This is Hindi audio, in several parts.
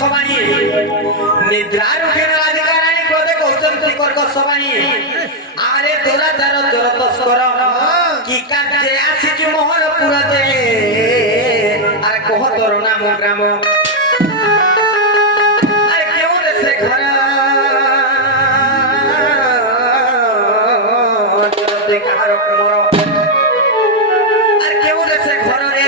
সবানি নিদ্রার উঠে রাধিকা রানী ক্রোধে কৌচন্ত্রী কর্ক সবানি আরে তোরা যারা তোর তস্কর কি কাজে আসিছি মোহর পুরতে আর কহ তোর নাম গ্রাম আর কেউ সে ঘর কাহার কুমর আর কেউ সে ঘর রে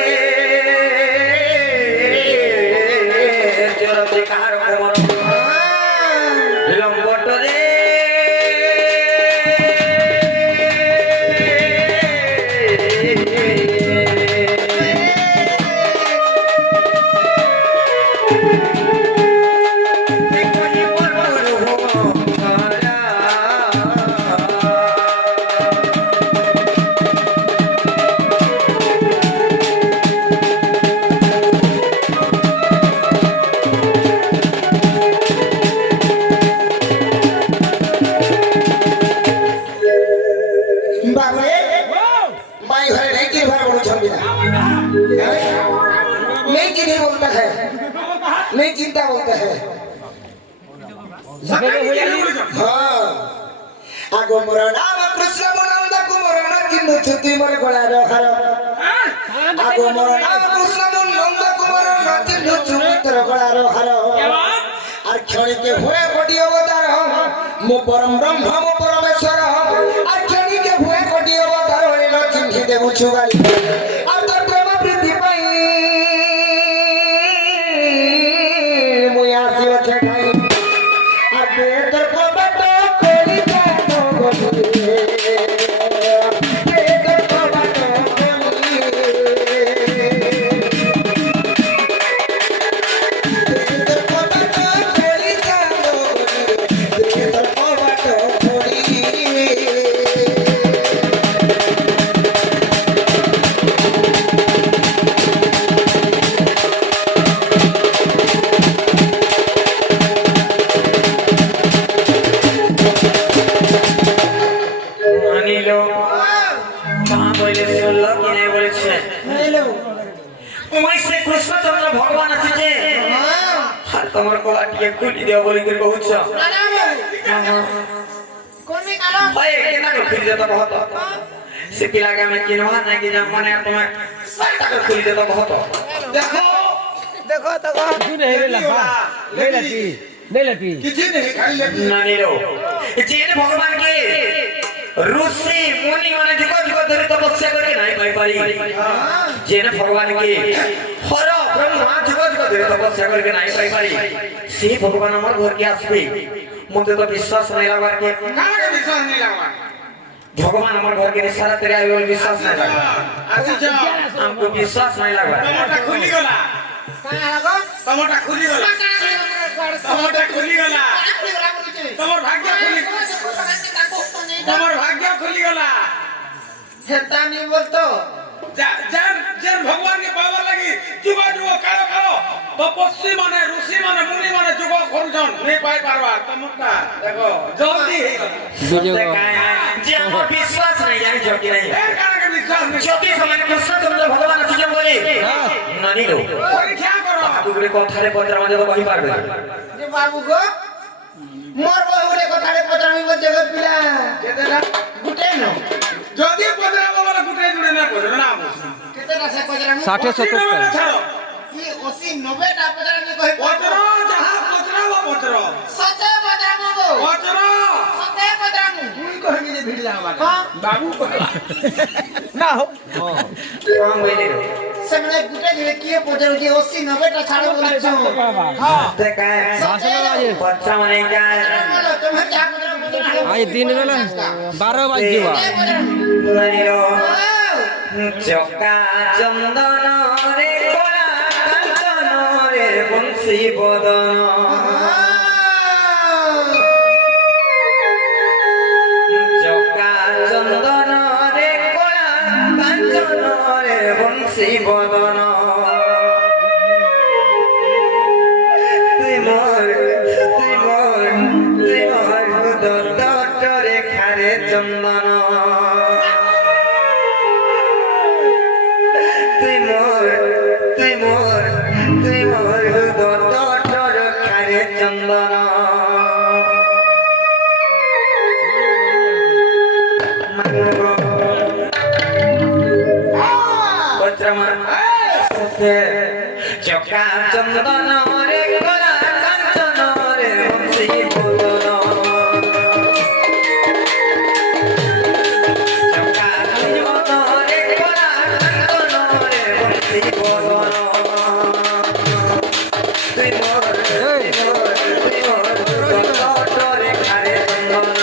কাহার কুমর লম্বট রে नहीं चिंता बोलता है हाँ आगो मोरा नाम कृष्ण मुनंद कुमरण किन्नु छुती मोर गला रखर आगो मोरा नाम कृष्ण मुनंद कुमरण किन्नु छुती तोर गला रखर आर क्षणी के हुए कोटि अवतार मो परम ब्रह्म मो परमेश्वर आर क्षणी के हुए कोटि अवतार होले न चिन्हि देबु छुगाली आर तोर प्रेम प्रीति पाई তোমার গলা টিকে খুলি দেও বলি করে কହୁছ কোন মে কালো ভাই কেনা করে খুলি দেতা বহুত সে কি লাগে আমি কিনবা না কি জান মানে তুমি সাইটা করে খুলি দেতা বহুত দেখো দেখো দেখো দূরে হেরে লাগা লেলাটি किसी नहीं खाई लेती না নিলো যেনে ভগবান কে ऋषि मुनि माने जुग जुग धरि तपस्या करके नहीं पाई पारी जेने भगवान के हर ब्रह्मा जुग जुग धरि तपस्या करके नहीं पाई पारी से भगवान हमर घर के आसबे मते तो विश्वास नहीं लागबार के कहां के विश्वास नहीं लगवा भगवान हमर घर के सारा तेरे आवे विश्वास नहीं लागबा अच्छा हमको विश्वास नहीं लागबा टमाटा खुली गला कहां लागो टमाटा खुली गला टमाटा खुली गला तमर भाग्य खुली तमर भाग्य खुली गला हेता नहीं बोलतो जन जन भगवान के पावर लगी जुगा जुगा कालो कालो तपस्वी माने ऋषि माने मुनि माने जुगा करूछन नहीं पाई पारवा तमटा देखो जल्दी जे हमर विश्वास नहीं जानी जोटी नहीं ए कारण के विश्वास नहीं ज्योति समान कृष्ण चंद्र भगवान तुझे बोले नानी लो परीक्षा करो बाबू गुरे कथारे पत्र मजे तो कहि पारबे जे बाबू को मोर बहुरे कथारे पचामी को जगत पिला केतेला गुटे न जदी पदरा बाबा गुटे जुड़े ना पदरा ना केतेला से पचरा 60 70 ये 80 90 टा पचरा में कहि पदरा जहां पदरा वो पदरा सते पचरा को पदरा सते पचरा मु कोई कहे जे भीड़ लागबा हां बाबू को ना हो हम बोले से मैंने गुटे जे किए पचरा के 80 90 टा छाड़ बोले छ हां ते काय बच्चा माने क्या तुम्हें क्या पचरा आज दिन बेला 12 बज जीवा नानी लो चका चंदन रे कोला कांचन रे बंसी बदन चका चंदन रे कोला कांचन रे बंसी बदन चंदन तुई मोर চন্দন চকা চন্দন রে গোলা কাঞ্চন রে বংশী বদন চকা চন্দন রে গোলা কাঞ্চন রে বংশী বদন তুই মোর রে খারে চন্দন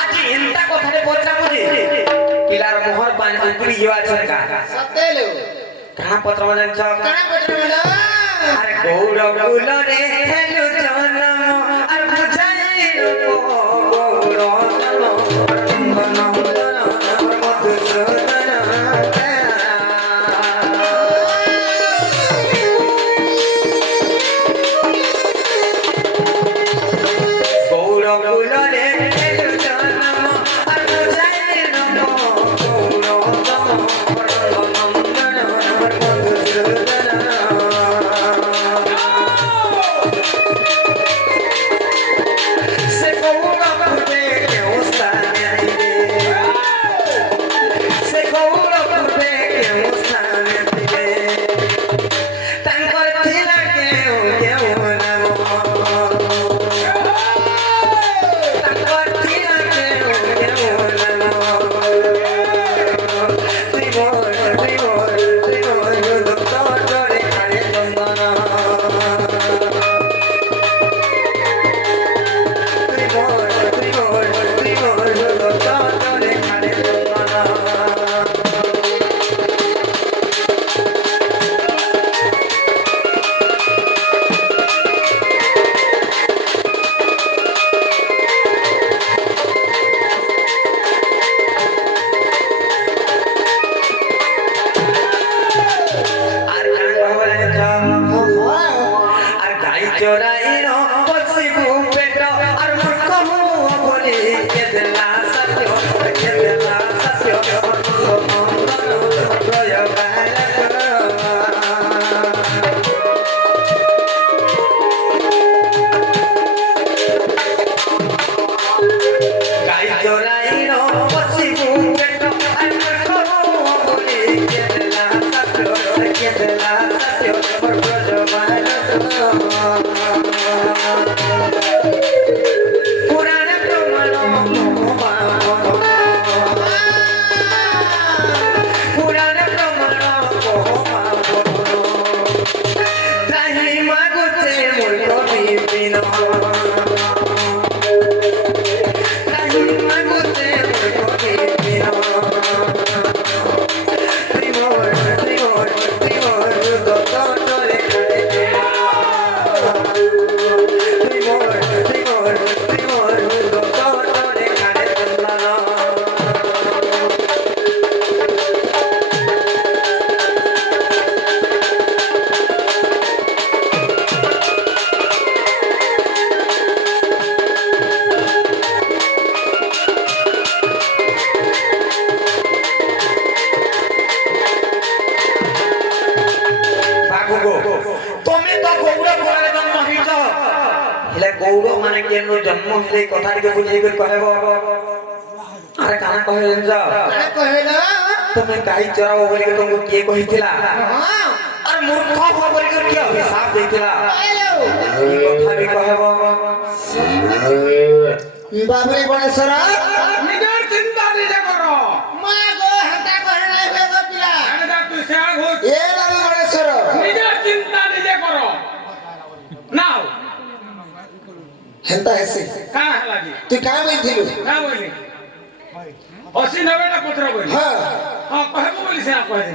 আজি এন্তা কথারে পচা বুঝি পিলার মোহর পানি উপরি যাওয়া ছকা সতেলো কানা পত্র জানছ কানা পত্র না আরে গৌরব ফুলরে হেলু জনম আর বুঝাই রূপ গৌরব নন্দন মধুসূদন গৌরব ফুলরে হেলু জনম আর বুঝাই রূপ গৌরব নন্দন Madhusudan se couna purde que ostane aire se couna purde que ostane aire tankor thila ke unamo tankor thila ke unamo Tribor doctor dore khare bandana চোরাইনো পশিবু পেট আর মূর্খ হুয়া বলি কেদলা সত্য গাই চোরাইনো পশিবু পেট আর মূর্খ হুয়া বলি কেদলা সত্য পুরাণ প্রমাণ পুরাণ প্রমাণ তাহি মাগুতে মূর্খ বিপিন তাহি মাগুতে মূর্খ বিপিন তুমি তো গৌরব ঘরে জন্ম হইছ হেলে গৌরব মানে কেন জন্ম হইলে কথা টিকে বুঝাই করে কহেব ଆରେ କାଣା କହିଲେ ଜାଣିଛ ଆରେ କହିଲ তুমি গাই চরাবো বলি তোমাকে কে কইছিলা ହଁ আর মূর্খ হব বলি কি অভিশাপ দেইছিলা କହିଲ এই কথা বি কহব বাবুরে গণেশ্বর নিজের চিন্তা নিজে করো মা গো হেতা কহে নাই বে গো পিলা জানে তুই সেয়া ঘুষ এ বাবু গণেশ্বর নিজের চিন্তা নিজে করো নাও হেন্তা হেসে কাঁ লাগি তুই কাঁ বইছিলু না বলি 80-90টা পত্র বলি হ্যাঁ হ্যাঁ কহেব বলি সেয়া কহে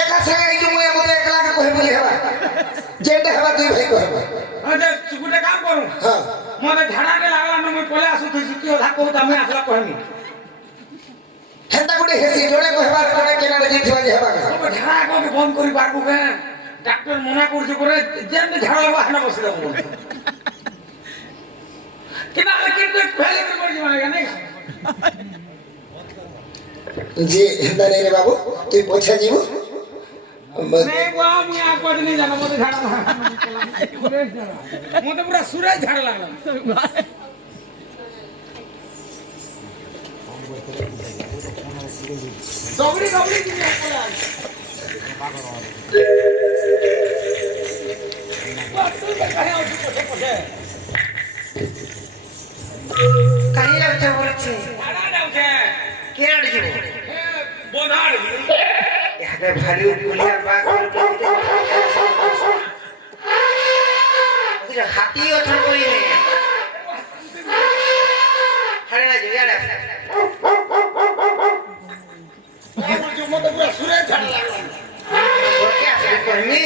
একা সাঙ্গে এই যে মুই মতে একলা কে কই বলি হেবা যেটা হেবা তুই ভাই কহবা আরে চুকুটে কাম করু হ্যাঁ মনে ঝাড়াকে লাগলা না মুই পলে আসু তুই কি অধা কহু আমি আসলা কহেমি হেন্তা গুটে হেসি জোড়ে কহবা জোড়ে কেনারে জিতবা যে হেবা তবে ঝাড়া কবে বন্ধ করি পারবো কেন ডাক্তার মনা করছে করে যেমনি ঝাড়া লাগবা হানা বসে যাবো কিনা কিন্তু ফেলে করছি মানে কেন যে হেন্তা নেই রে বাবু তুই পয়সা দিব नहीं वो मैं आपको नहीं जाना मुझे झाड़ा मुझे पूरा सूरज झाड़ लगला डोगरी डोगरी की কাহি লাগছে বলছি কে আড়ি যাব এখানে ভারী গুলিয়ার বাঘ হাতি অথন করি নে হারে না জুগাড়া मुझे पूरा सूरज झाड़ लगला বকে আসে কইনি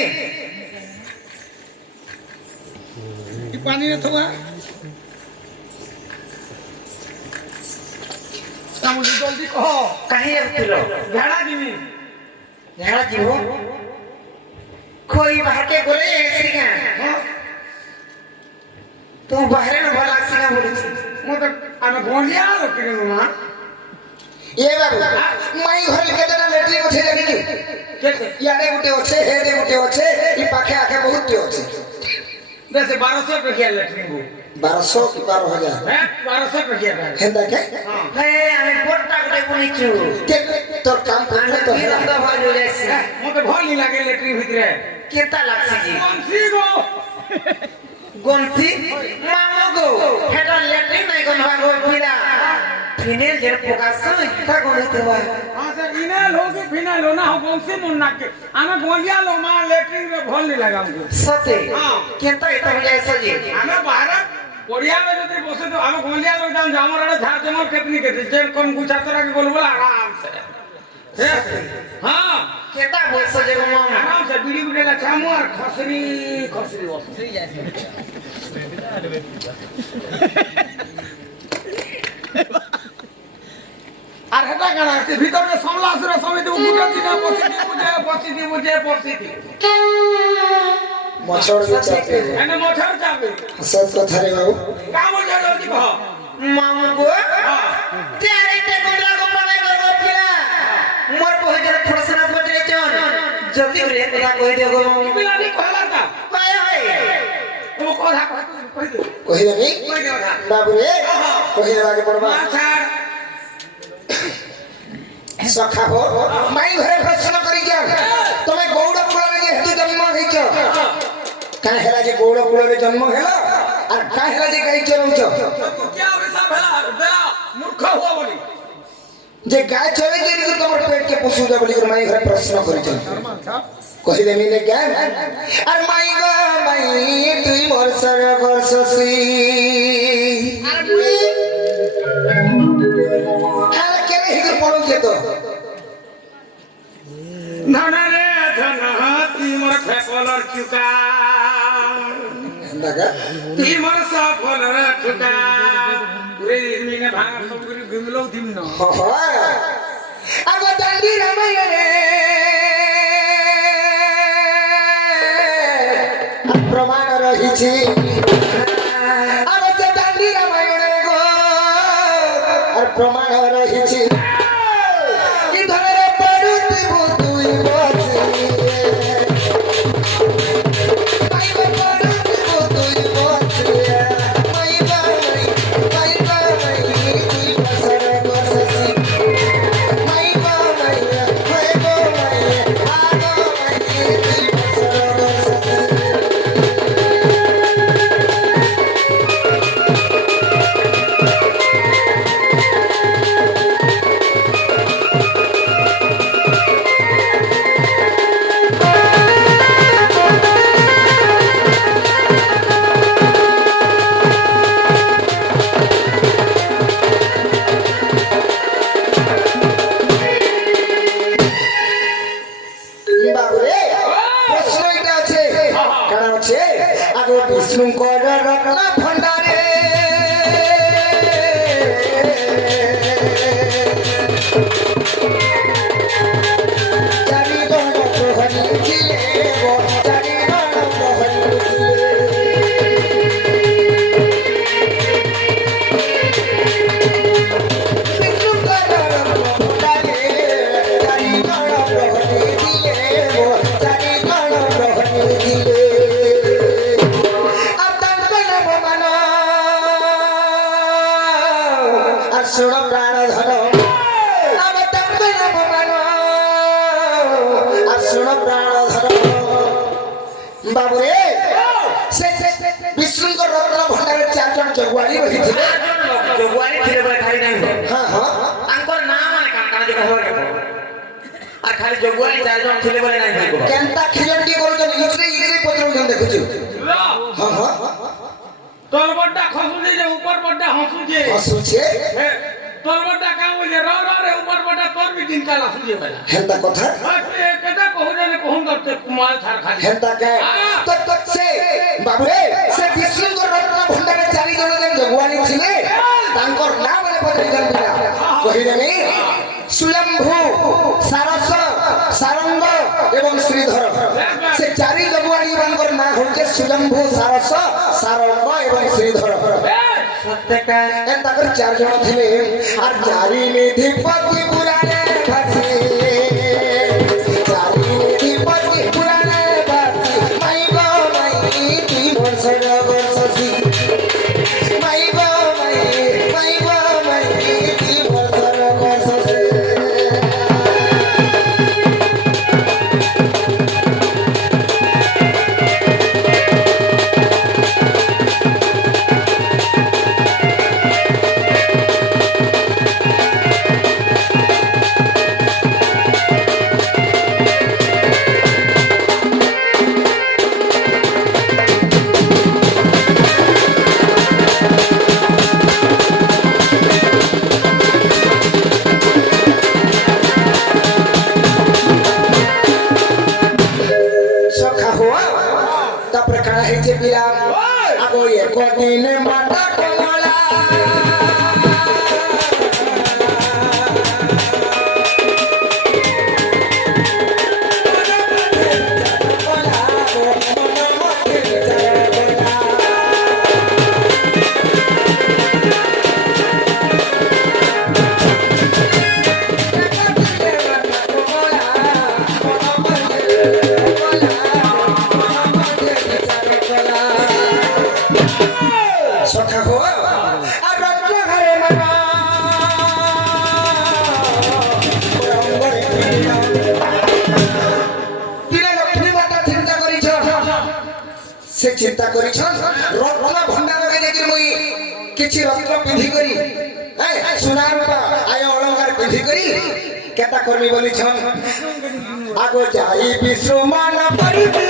ये पानी ने थोड़ा मुझे जल्दी कहो কাহি লাগছিল झाड़ा दिनी ঝাড়া দিব कोई बाहर के गोले ऐसी का तू बाहर न भला सिंगा बोलছি मुझे आने गोलियां लोग के ना এ বাবু মাই ঘরে কেতটা লেট্রিন আছে জানি কি ইয়ারে গুটে আছে হেরে গুটে আছে ই পাখে আখে বহুত আছে जैसे 1200 रुपया लेटरिन वो 1200 কি 12000 है 1200 रुपया का হেন্তা কে হে আমি পোটটা করে বলিছু তোর কাম করলে তো হেলা বিরন্দ ভাই যাইছি मुझे भल नहीं लगे लेटरिन भीतर কেতা লাগছি জি कौन सी गो গন্তি মামু গো হেটা ল্যাট্রিন নাই গন ভাগো পিরা ফিনেল যে পোকাছ ইটা গলিতে ভাই हां सर इनेल हो के फिनाइल हो ना हो कौन सी मुन्ना के हमें गोलियां लो मां लेटरिन में भल नहीं लगा हमको সতে हां কেতা এটা যাইছে জি हमें बाहर पड़िया में जो बसे तो हमें गोलियां लो जान हमारा झाड़ जमा कितनी के जेल कौन गुछा तरह के बोल बोला आराम से हां কেতা বলছ যে গো মামু आराम से बीड़ी बीड़ी ला छामू और खसरी खसरी बस আর হেটা কারা আছে ভিতরে সামলা আসরে সমিতি বুঝা দিনা পজিটিভ বুঝে মছড় বিচাতে এনে মোছার যাবে সব কথা রে বাবু কাম জল কি কহ মামু গো তেরে তে গুমরা গো পালে গো পিরা মোর বহিদের ফরসনা পটে চন জলদি করে কথা কই দে গো মামু বিলানি কহলা কা কয় হয় ও কথা কই দে কহিলা নি কই দে কথা বাবু রে কহিলা লাগে পড়বা ছাড় সখা হো মাই ঘরে প্রশ্ন করি যা তুমি গৌড় কুଳରେ যে হেতু জন্ম হইছ কাঁ হেলা যে গৌড় কুଳରେ জন্ম হেলা আর কাঁ হেলা যে গাই চরৌছ क्या विसा भला बेला मूर्ख हुआ बोली যে গাই চরে যে তোমার পেট কে পশু যা বলি মাই ঘরে প্রশ্ন করিছ কহিলে মিলে জ্ঞান আর মাই গো মাই তুই মোর সর্বস্বসী আর তুই হ্যাঁ কেন হিগুর পড়ো যেত धना रे धना ती मोर फेकलर चुका দাদা ती मोर सफलर चुका पूरे मिने भांग सब करी घुमलो दिम न আগো দান্ডি রামায়ণে প্রমাণ রহিছি আগো দান্ডি রামায়ণে গো আর প্রমাণ রহিছি ই ধরে পড়ুতি তুই বসে আইবা পড়ুতি তুই বসে আইবা তুই বসে গো শুণ প্রাণ ধন আমি তাকে নাম মান আর শুণ প্রাণ ধন বাবুরে সে বিষ্ণুঙ্কর রত্ন ভণ্ডারে 4 জন জগুয়ালি রহিଥିଲେ জগুয়ালি ଥିଲେ বলে খালি নাই হ্যাঁ হ্যাঁ ତାଙ୍କର ନାଁ ମାନେ କାଣା ଯେ କହିବ আর খালি জগুয়ালি 4 জন ଥିଲେ বলে নাই କହିବ কেনটা খিলন্ডি করছেন ইংরেজি পত্র দেখুছি হ্যাঁ হ্যাঁ তোর বড়টা খসুছে যে উপর বড়টা হসুছে হসুছে তোর বড়টা কাম হইছে রে উপর বড়টা তোর বি দিন কাল আসুছে বেলা হেনতা কথা কেটা কহুজানে কহুন দতে কুমাল থার খালি হেনতা কে তো সে বাবুরে সে বিষ্ণুঙ্কর রত্ন ভণ্ডারে 4 জন যেন জগুয়ালি ଥିଲେ তাঙ্কর নাম মানে পত্রিকার পিলা কহিলেনি সুলম্ভু সারস সারঙ্গ এবং শ্রীধর সে 4 জগুয়ালি বাঙ্কর নাম হচ্ছে সুলম্ভু সারস সারঙ্গ এবং শ্রীধর সত্যকা এন্তা করে 4 জন ଥିଲେ আর 4 নিধিপতি পুরাণে ভাসে 4 নিধিপতি পুরাণে ভাসে মাই গো মাই কি বর্ষর বর্ষসি মাই গো মাই কি বর্ষর বর্ষসি সখা হওয়া তারপরে কারা হয়েছে বিরাম আগো একদিন মাতা কমলা সখা হওয়া আর রত্ন ঘরে মামা তিনে লক্ষ্মী মাতা চিন্তা করিছ সে চিন্তা করিছ রত্ন ভণ্ডারকে দেখি মুই কিছু রত্ন পিন্ধি করি সোনা রূপা আয় অলঙ্কার পিন্ধি করি কেতা করবি বলিছ আগো যাই বিশ্বমান পরিবি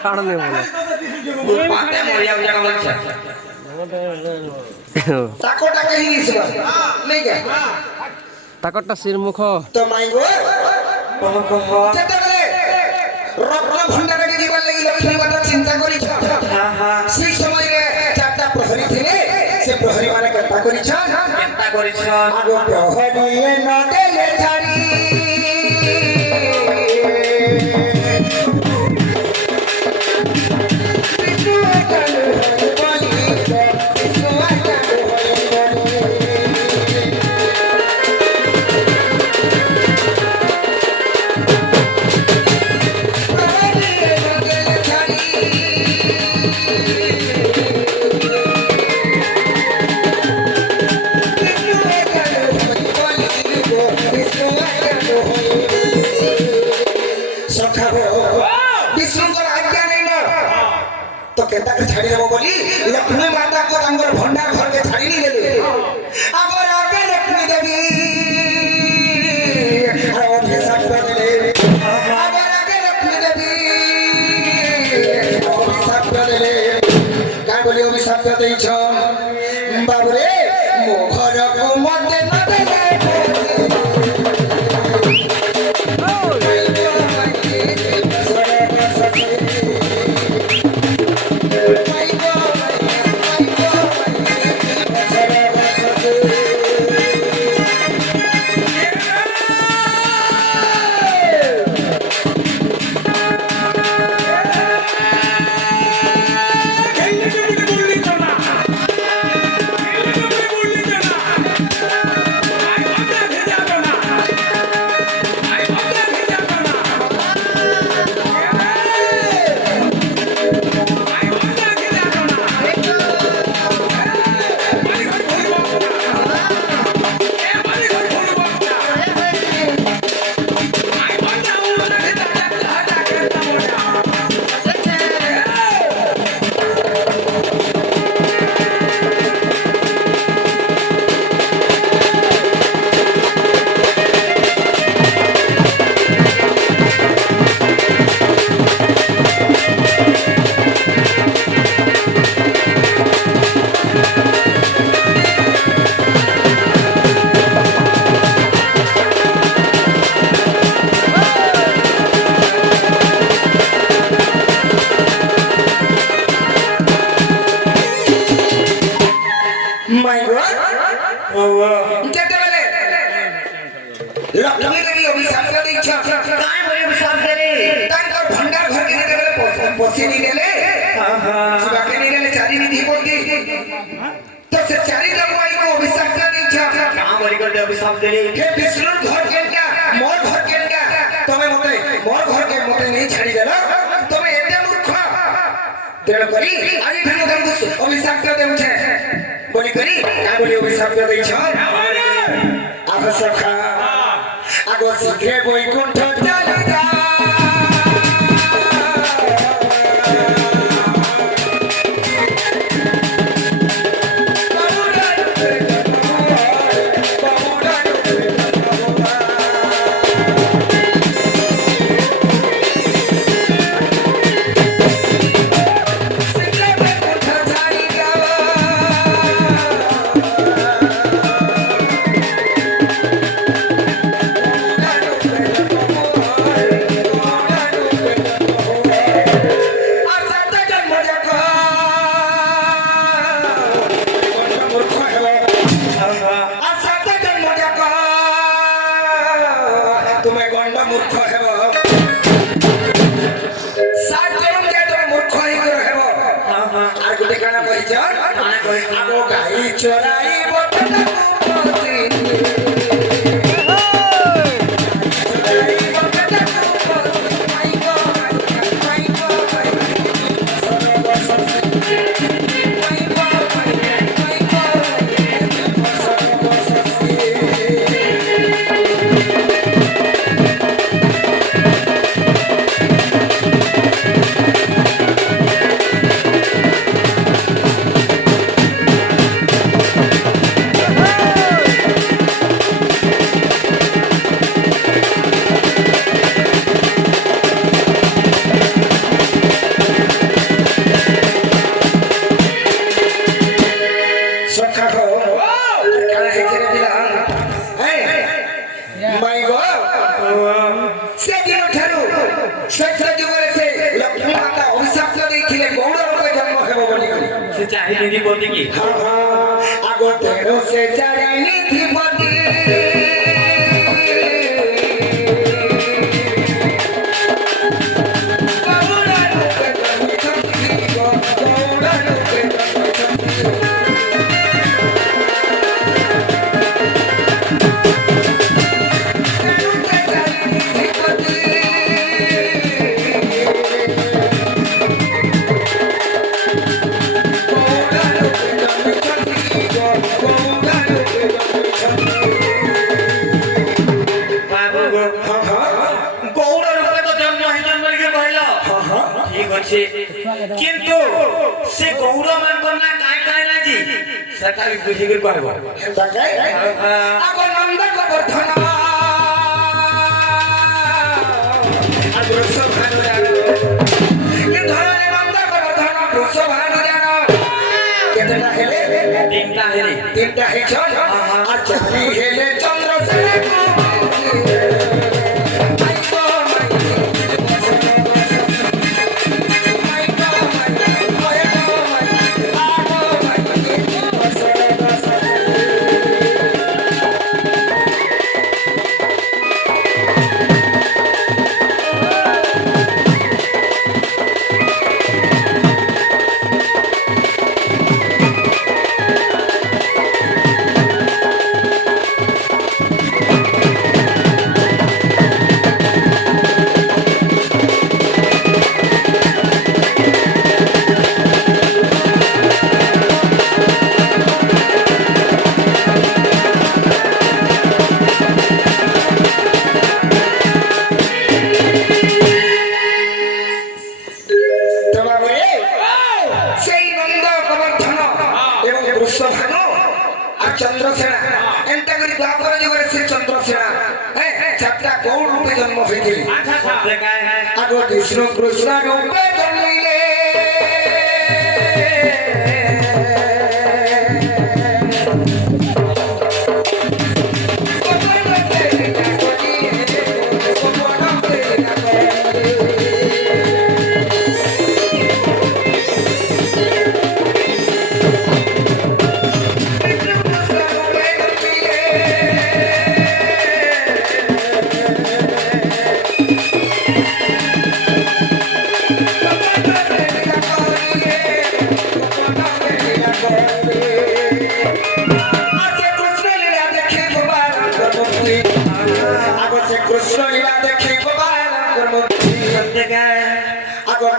ছাড়নে বলো পাতে মরিয়া জায়গা বলছে তাকো টাকা হি গিয়েছিল নেই গে তাকরটা শিরমুখ তো মাই গো কহ যেতেবেলে রত্ন ভণ্ডারকে দিবার লাগি লক্ষ্মী মাতা চিন্তা করিছ সেই সময়ে 4টা প্রহরী ଥିଲେ সে প্রহরী মানে কেতা করিছ চিন্তা করিছ আগো প্রহরী নদেলে ছাড়ি तो केता के छाड़ी देबो बोली लक्ष्मी माता को अंगर भंडार घर के छाड़ी नहीं देले अगर आगे लक्ष्मी देवी अरे ओ भेसा कर देले अगर ଦେଇଛନ୍ ବାବୁରେ ମୋ ଘରକୁ ମତେ ନ ଦେଲେ लक्ष्मी देवी अभिशाप ଦେଇଛ काय बोले विश्वास करे ତାଙ୍କର ଭଣ୍ଡାର ଘର କେ ଦେଲେ ପଶି ନି ଦେଲେ ବାକି ନି ଦେଲେ ଚାରି ନିଧି ପଡି ତ ସେ ଚାରି ଲୋକ ଆଇको ଅଭିଶାପ ଦେଇଛ का बोली कर दे विश्वास दे हे विष्णु घर केनका मोर घर केनका तमे मते मोर घर के मते नहीं छाड़ी देला तमे एते मूर्ख तेण करी आज फिर तुमको अभिशाप देउछे बोली करी का बोली अभिशाप ଦେଇଛ आग सखा आगो शीघ्र बैकुंठ चल जा तुम्हें गंड मूर्ख हेब सात जन्म जे तुम मूर्ख ही कर हेब आर गुटे काना कहिछ आगो गाई चराई बटना कुपति चाहे निधि बोलती की आगो तेरो से चारी निधि पति किंतु से गौर मान करना काय काय लागी सरकार बुझी के कहबो आगो नंद गोवर्धन आगो वृषभानु जानो ये धरने नंद गोवर्धन वृषभानु जानो केते পিতা হেছন আর চাবি হেলে চন্দ্রসেনা চন্দ্রসেনা এন্টা করে দ্বাপর যুগের শ্রী চন্দ্রসেনা চারটা গৌর রূপে জন্ম হয়েছিল আগে বিষ্ণু কৃষ্ণ রূপে জন্মিলে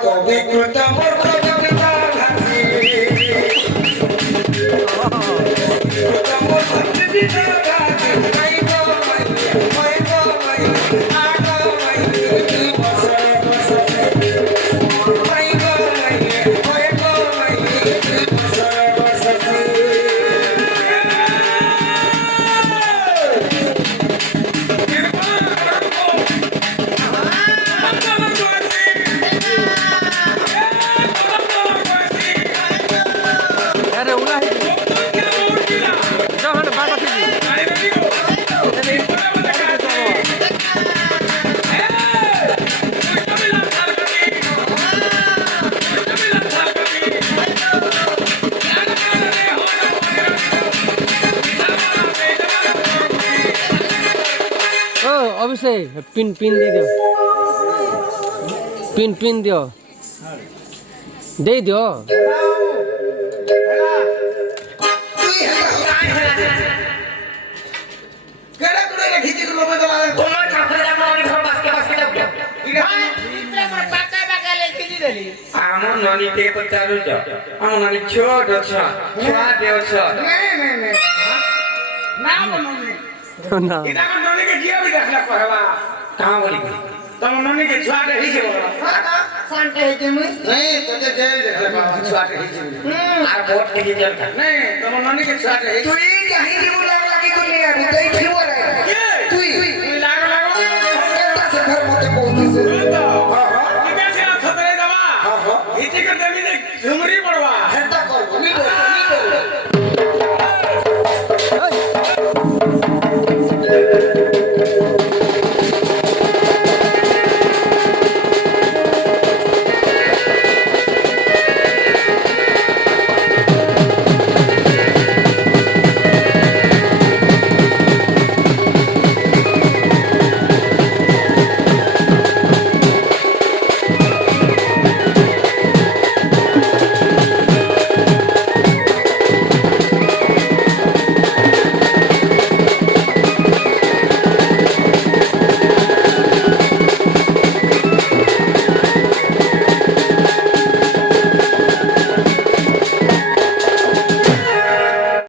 কবিকৃত মূর্খ কবিতা ভাষী অভিষেক পিন দিয়ে দিও পিন দিও দিও তোমার কাছে যাবো অনেক ঘর বাসকে যাবো আমার নানি তে পচারু ছ আমার নানি ছোট ছ ছুয়া দেও ছ না বলনি না এটা কোন ননিকে জিয়া বি দেখলা কহবা কাম বলি তম ননিকে ছুয়াটে হইছে বলা শান্তি হইতে মুই নাই তোতে যে দেখলা কহবা ছুয়াটে হইছে আর ভোট থেকে জল খা নাই তম ননিকে ছুয়াটে হইছে তুই কাহি দিব লাগি করলি আমি তাই ঠিও রে তুই তুই লাগো লাগো এটা সে ঘর মতে পৌঁছিস তো ঠিক আছে খতরে দেবা হিতে কে দেবি ঝুমরি পড়বা